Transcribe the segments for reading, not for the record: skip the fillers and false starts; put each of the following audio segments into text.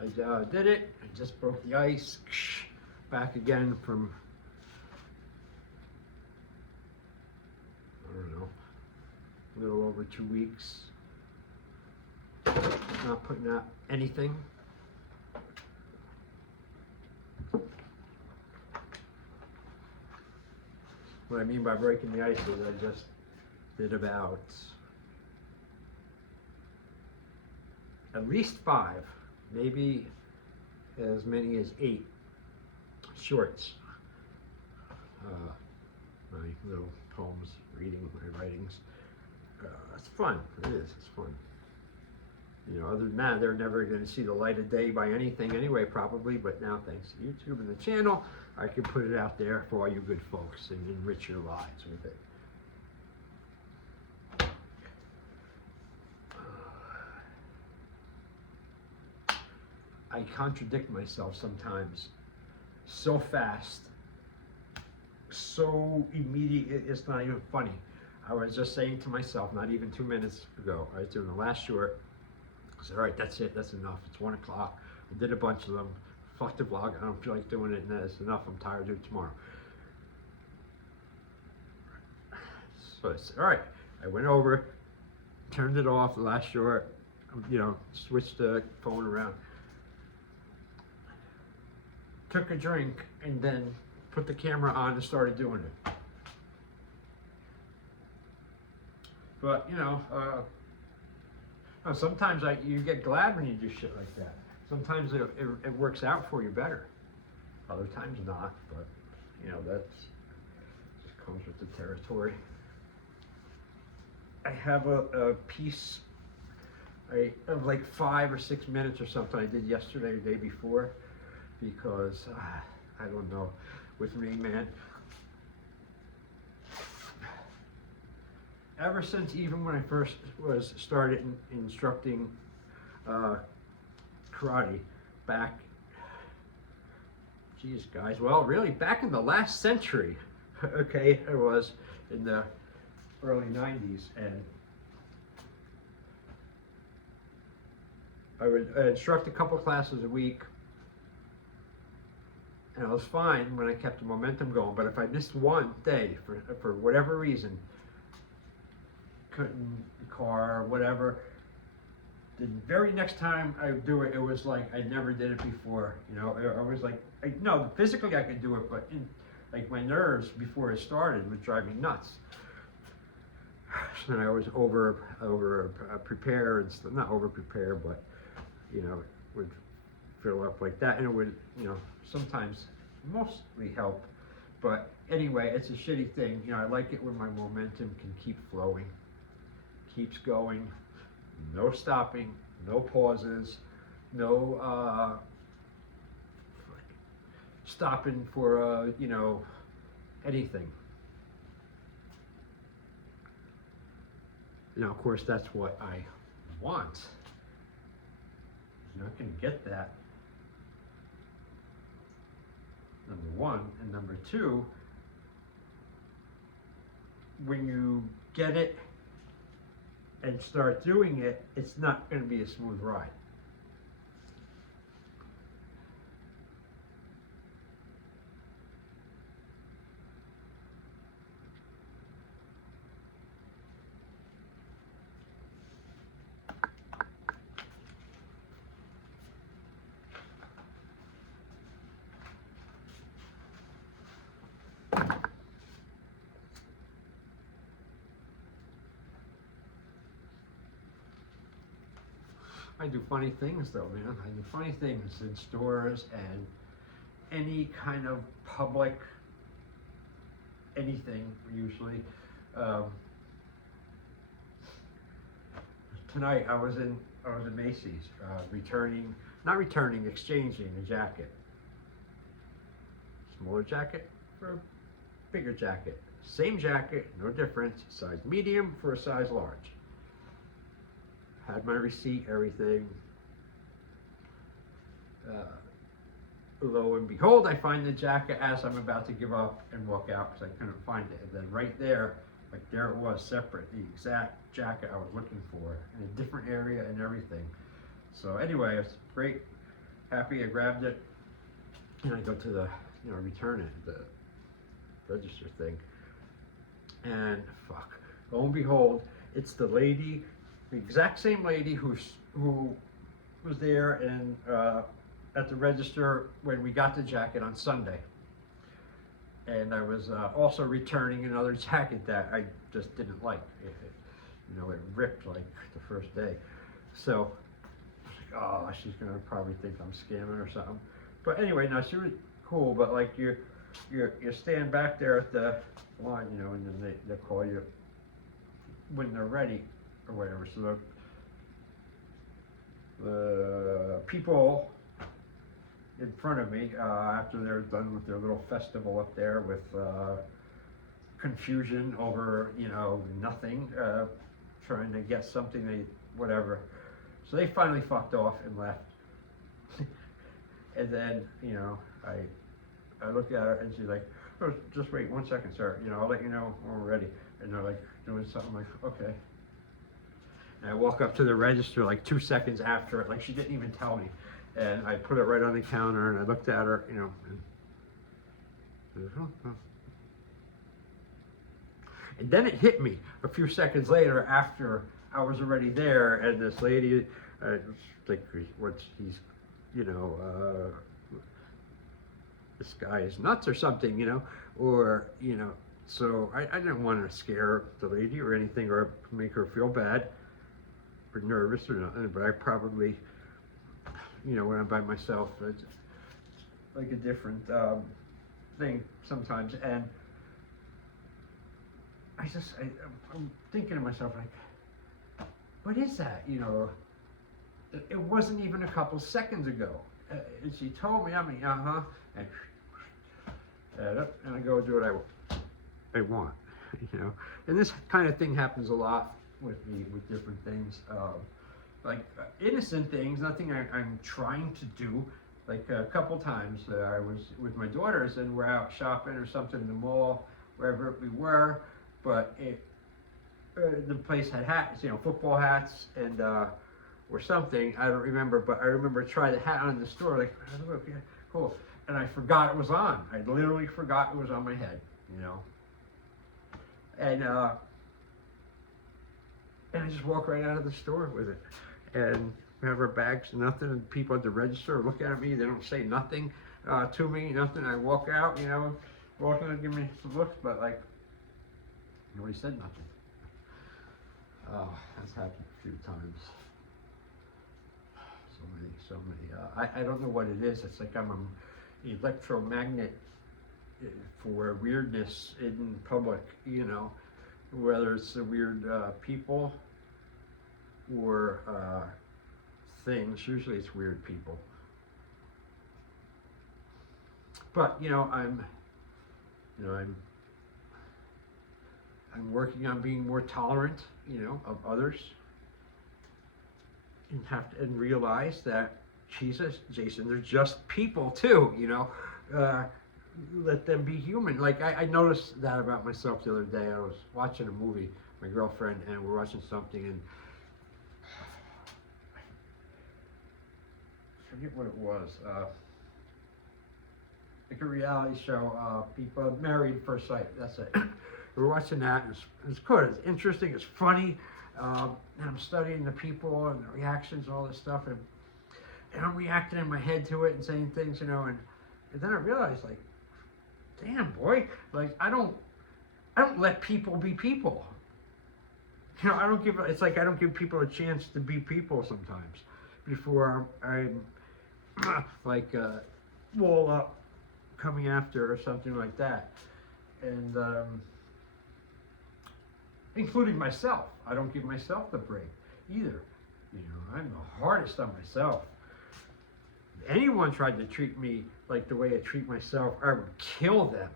I did it. I just broke the ice. Back again from, I don't know, a little over 2 weeks. Not putting out anything. What I mean by breaking the ice is I just did about at least 5, maybe as many as 8 shorts. My little poems, reading my writings. It's fun. It is. It's fun. You know, other than that, they're never going to see the light of day by anything anyway, probably. But now, thanks to YouTube and the channel, I can put it out there for all you good folks and enrich your lives with it. I contradict myself sometimes so fast, so immediate, it's not even funny. I was just saying to myself, not even 2 minutes ago, I was doing the last short. I said, all right, that's it, that's enough. It's 1 o'clock. I did a bunch of them. Fuck the vlog. I don't feel like doing it, and that's enough. I'm tired of it tomorrow. So I said, all right. I went over, turned it off, the last short, you know, switched the phone around, took a drink, and then put the camera on and started doing it. But, you know, sometimes you get glad when you do shit like that. Sometimes it works out for you better. Other times not, but, you know, that's just comes with the territory. I have a piece of like 5 or 6 minutes or something I did yesterday or the day before, because I don't know, with me, man, ever since even when I first started instructing karate back, geez guys, well really back in the last century, okay, it was in the early 90s, and I would instruct a couple classes a week, and I was fine when I kept the momentum going. But if I missed one day for whatever reason, couldn't, car, whatever, the very next time I would do it, it was like I never did it before. You know, I was like, no, physically I could do it, but like my nerves before it started would drive me nuts. So then I was over prepared, not over prepared, but you know, would fill up like that, and it would, you know, sometimes mostly help. But anyway, it's a shitty thing. You know, I like it when my momentum can keep flowing, keeps going, no stopping, no pauses, no stopping for you know, anything. Now, of course, that's what I want. You're not going to get that, number one. And number two, when you get it and start doing it, it's not going to be a smooth ride. I do funny things though, man. I do funny things in stores and any kind of public anything, usually. Tonight I was in Macy's, exchanging a jacket. Smaller jacket for a bigger jacket. Same jacket, no difference. Size medium for a size large. Had my receipt, everything. Lo and behold, I find the jacket as I'm about to give up and walk out because I couldn't find it. And then right there, like there it was, separate, the exact jacket I was looking for in a different area and everything. So anyway, it's great happy. I grabbed it, and I go to the, return it, the register thing, and fuck, lo and behold, it's the lady, the exact same lady who was there and at the register when we got the jacket on Sunday. And I was also returning another jacket that I just didn't like. It ripped like the first day. So, I was like, oh, she's gonna probably think I'm scamming or something. But anyway, no, she was cool. But like you stand back there at the line, and then they call you when they're ready or whatever. So the people in front of me, after they're done with their little festival up there with confusion over, nothing, trying to get something, whatever. So they finally fucked off and left. And then, I look at her and she's like, oh, just wait 1 second, sir. I'll let you know when we're ready. And they're like doing something like, okay. And I walk up to the register like 2 seconds after it, like she didn't even tell me. And I put it right on the counter and I looked at her, and then it hit me a few seconds later after I was already there, and this lady, like, this guy is nuts or something, so I didn't want to scare the lady or anything or make her feel bad or nervous or nothing, but I probably, when I'm by myself, it's like a different thing sometimes. And I'm thinking to myself, like, what is that? It wasn't even a couple seconds ago. And she told me, and I go do what I want, And this kind of thing happens a lot with me, with different things. Like innocent things, nothing I'm trying to do. Like a couple times I was with my daughters and we're out shopping or something in the mall, wherever we were, but the place had hats, football hats and or something, I don't remember, but I remember trying the hat on in the store, like, oh, okay, cool, and I forgot it was on. I literally forgot it was on my head, and I just walk right out of the store with it. And we have our bags, nothing, and people at the register look at me, they don't say nothing to me, nothing. I walk out, walking and give me some looks, but like, nobody said nothing. Oh, that's happened a few times. So many. I don't know what it is. It's like I'm an electromagnet for weirdness in public, whether it's the weird people or things. Usually it's weird people. But I'm working on being more tolerant, of others, and realize that Jesus, Jason, they're just people too, let them be human. Like I noticed that about myself the other day. I was watching a movie, my girlfriend, and we're watching something, and I forget what it was. Like a reality show, people married at first sight. That's it. We were watching that. And it's good. It's interesting. It's funny. And I'm studying the people and the reactions and all this stuff, and I'm reacting in my head to it and saying things, and then I realized, like, damn, boy, like I don't let people be people. I don't give people a chance to be people sometimes before I'm like wall up coming after or something like that, and including myself. I don't give myself the break either. I'm the hardest on myself. If anyone tried to treat me like the way I treat myself, I would kill them.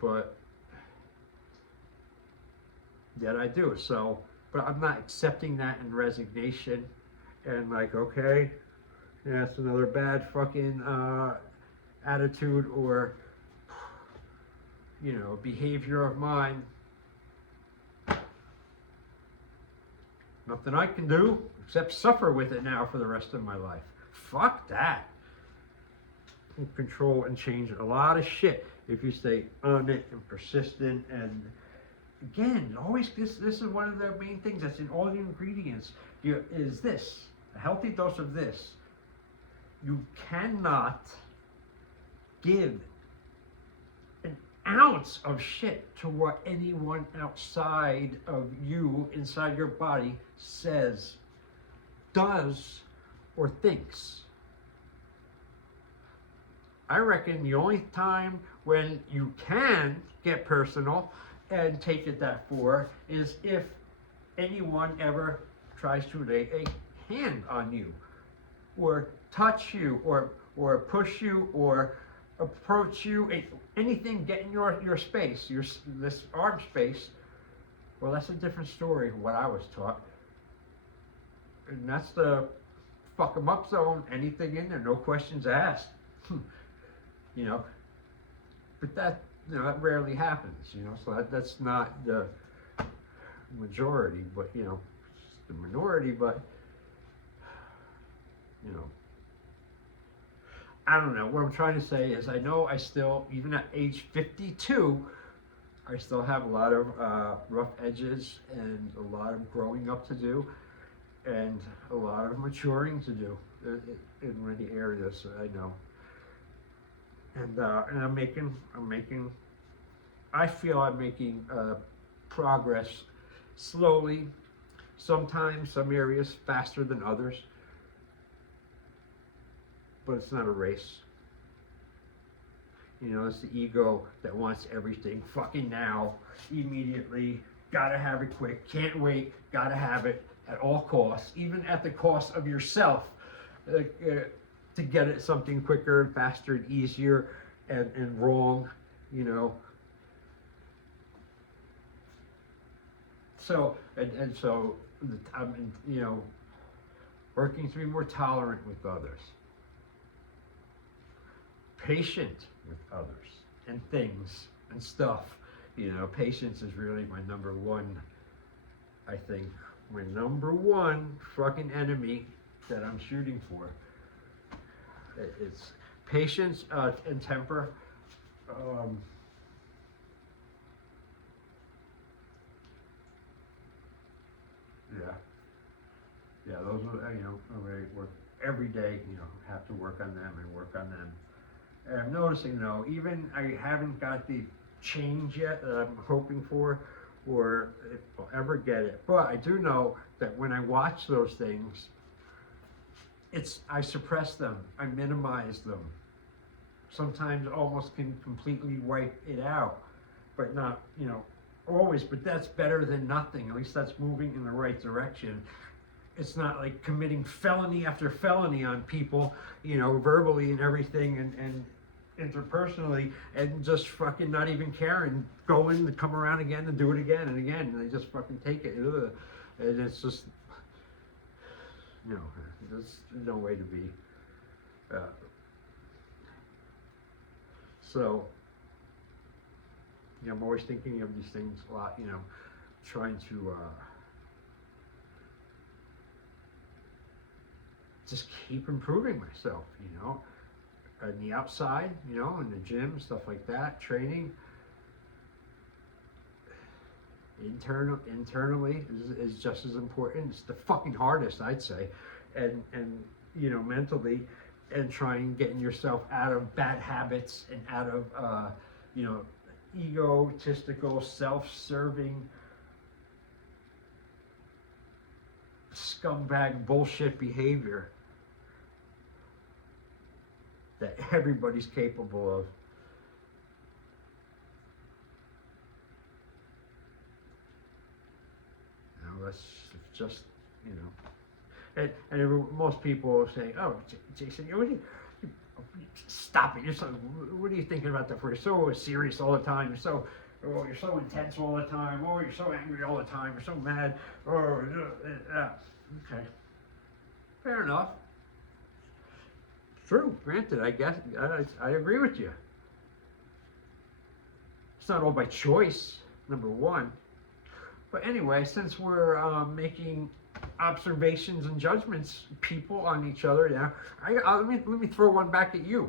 But yet I do. So, but I'm not accepting that in resignation and like, okay, yeah, it's another bad fucking attitude or behavior of mine. Nothing I can do except suffer with it now for the rest of my life. fuck that. You can control and change a lot of shit if you stay on it and persistent. And again, always this is one of the main things that's in all the ingredients. Is this a healthy dose of this? You cannot give an ounce of shit to what anyone outside of you, inside your body, says, does, or thinks. I reckon the only time when you can get personal and take it that far is if anyone ever tries to lay a hand on you, or touch you, or push you, or approach you, anything get in your space, this arm space. Well, that's a different story of what I was taught. And that's the fuck 'em up zone, anything in there, no questions asked. You know, but that rarely happens, so that's not the majority, but it's the minority. But I don't know. What I'm trying to say is, I know I still, even at age 52, I still have a lot of rough edges and a lot of growing up to do, and a lot of maturing to do in many areas. I know, and I'm making. I feel I'm making progress slowly. Sometimes some areas faster than others. But it's not a race. It's the ego that wants everything fucking now, immediately, gotta have it quick, can't wait, gotta have it at all costs, even at the cost of yourself, to get it something quicker and faster and easier and wrong, So, so I'm, working to be more tolerant with others. Patient with others and things and stuff. Patience is really my number one, I think, my number one fucking enemy that I'm shooting for. It's patience and temper. Yeah, those are, I work every day, have to work on them and work on them. And I'm noticing though, even I haven't got the change yet that I'm hoping for, or if I'll ever get it. But I do know that when I watch those things, I suppress them, I minimize them. Sometimes almost can completely wipe it out, but not, always. But that's better than nothing. At least that's moving in the right direction. It's not like committing felony after felony on people, verbally and everything, and interpersonally, and just fucking not even caring, go in and come around again and do it again and again, and they just fucking take it. Ugh. And it's just, there's no way to be. So, I'm always thinking of these things a lot, trying to just keep improving myself, on the outside, in the gym, stuff like that, training. Internally is just as important. It's the fucking hardest, I'd say, and mentally, and trying getting yourself out of bad habits and out of egotistical, self-serving, scumbag bullshit behavior that everybody's capable of. That's just, and most people say, "Oh, Jason, stop it! What are you thinking about that for? You're so serious all the time. You're so intense all the time. Oh, you're so angry all the time. You're so mad. Oh, okay, fair enough. True, granted. I guess I agree with you. It's not all by choice, number one. But anyway, since we're making observations and judgments, people, on each other. You know, let me throw one back at you.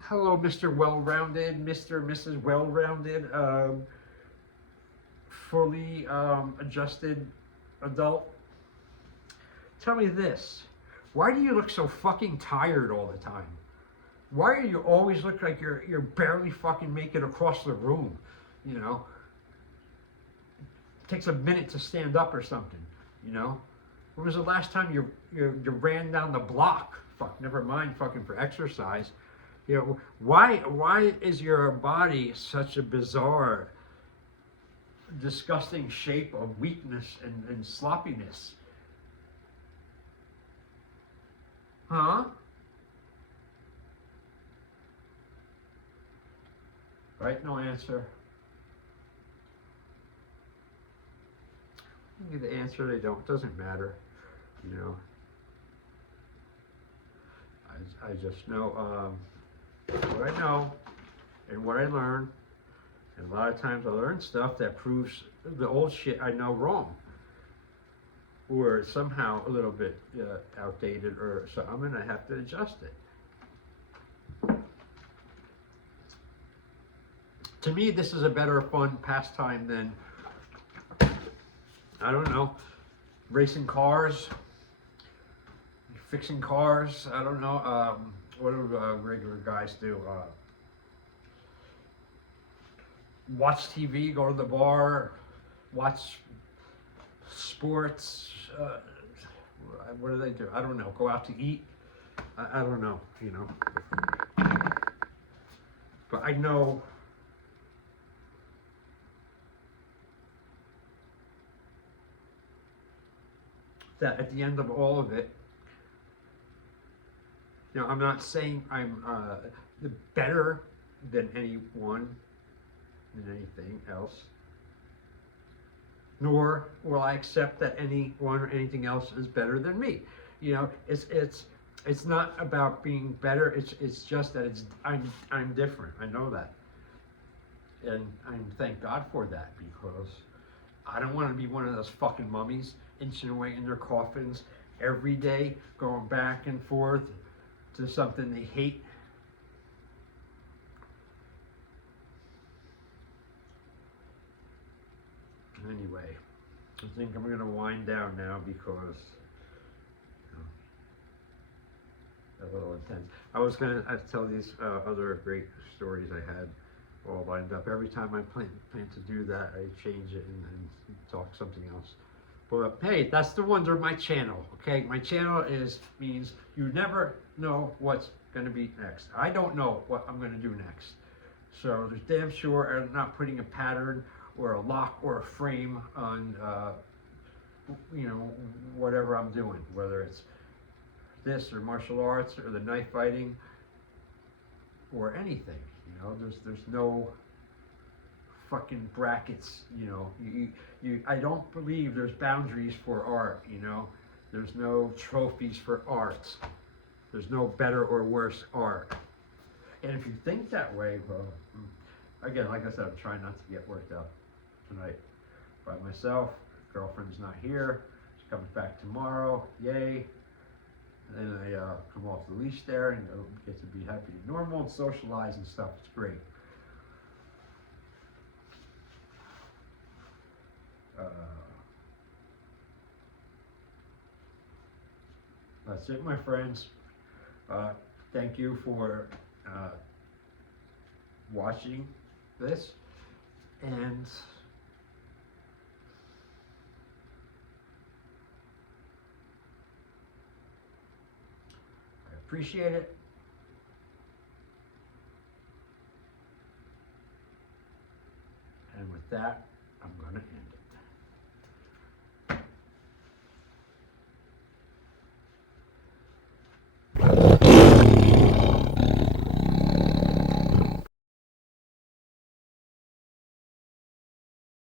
Hello, Mr. Well-rounded, Mr. and Mrs. Well-rounded, fully adjusted adult. Tell me this. Why do you look so fucking tired all the time? Why do you always look like you're barely fucking making it across the room? You know? It takes a minute to stand up or something, you know? When was the last time you ran down the block? Fuck, never mind fucking for exercise. You know, why is your body such a bizarre, disgusting shape of weakness and sloppiness? Huh? Right? No answer. You give the answer, they don't. It doesn't matter. You know. I just know what I know and what I learn. And a lot of times I learn stuff that proves the old shit I know wrong. Or somehow a little bit outdated, or so I'm gonna have to adjust it. To me, this is a better fun pastime than, I don't know, racing cars, fixing cars. I don't know. What do regular guys do? Watch TV, go to the bar, watch sports. What do they do? I don't know. Go out to eat. I don't know, you know. But I know that at the end of all of it, you know, I'm not saying I'm better than anyone, than anything else, nor will I accept that anyone or anything else is better than me. You know, it's not about being better. It's just that I'm different. I know that, and I thank God for that, because I don't want to be one of those fucking mummies inching away in their coffins every day, going back and forth to something they hate. Anyway, I think I'm going to wind down now because, you know, a little intense. I was going to tell these other great stories I had all lined up. Every time I plan to do that, I change it and talk something else. But hey, that's the wonder of my channel, okay? My channel means you never know what's going to be next. I don't know what I'm going to do next. So there's damn sure I'm not putting a pattern or a lock or a frame on, you know, whatever I'm doing, whether it's this or martial arts or the knife fighting or anything. You know, there's no fucking brackets. You know, I don't believe there's boundaries for art. You know, there's no trophies for art. There's no better or worse art. And if you think that way, well, again, like I said, I'm trying not to get worked up tonight by myself. Girlfriend's not here. She comes back tomorrow. Yay. And then I come off the leash there and get to be happy and normal and socialize and stuff. It's great. That's it, my friends. Thank you for watching this, and I appreciate it. And with that,